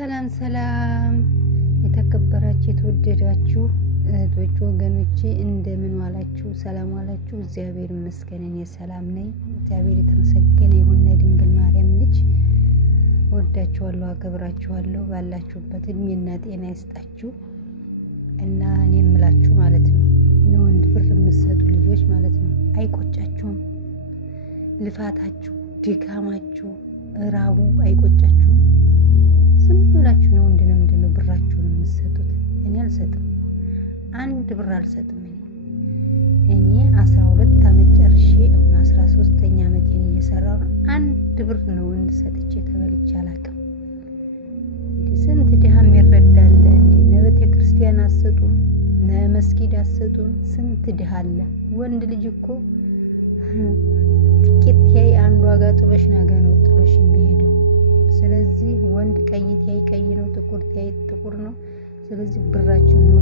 ሰላም ሰላም የተከበራችሁ የተወደዳችሁ እህቶች ወገኖቼ እንደምን ዋላችሁ? ሰላም ዋላችሁ? እግዚአብሔር ይመስገን እኔ ሰላም ነኝ። እግዚአብሔር የተመሰገነ ይሁን። ድንግል ማርያም ልጅ ወዳችኋለሁ፣ አከብራችኋለሁ። ባላችሁበት እድሜና ጤና ይስጣችሁ እና እኔ የምላችሁ ማለት ነው ለወንድ ብር የምትሰጡ ልጆች ማለት ነው አይቆጫችሁም? ልፋታችሁ፣ ድካማችሁ፣ ራቡ አይቆጫችሁም? ዝም ብላችሁ ነው ምንድነው ብራችሁን የምትሰጡት? እኔ አልሰጥም፣ አንድ ብር አልሰጥም። እኔ 12 አመት ጨርሼ አሁን 13ኛ አመቴን እየሰራሁ ነው። አንድ ብር ነው ወንድ ሰጥቼ ተበልቼ አላውቅም። ስንት ድሃም ይረዳል እንዴ? ለቤተ ክርስቲያን አሰጡም፣ ለመስጊድ አሰጡም። ስንት ድሃ አለ። ወንድ ልጅ እኮ ጥቂት ያይ አንዱ ዋጋ ጥሎሽ ነገ ነው ጥሎሽ የሚሄደው። ስለዚህ ወንድ ቀይ ታይ ቀይ ነው፣ ጥቁር ታይ ጥቁር ነው። ስለዚህ ብራችሁ ነው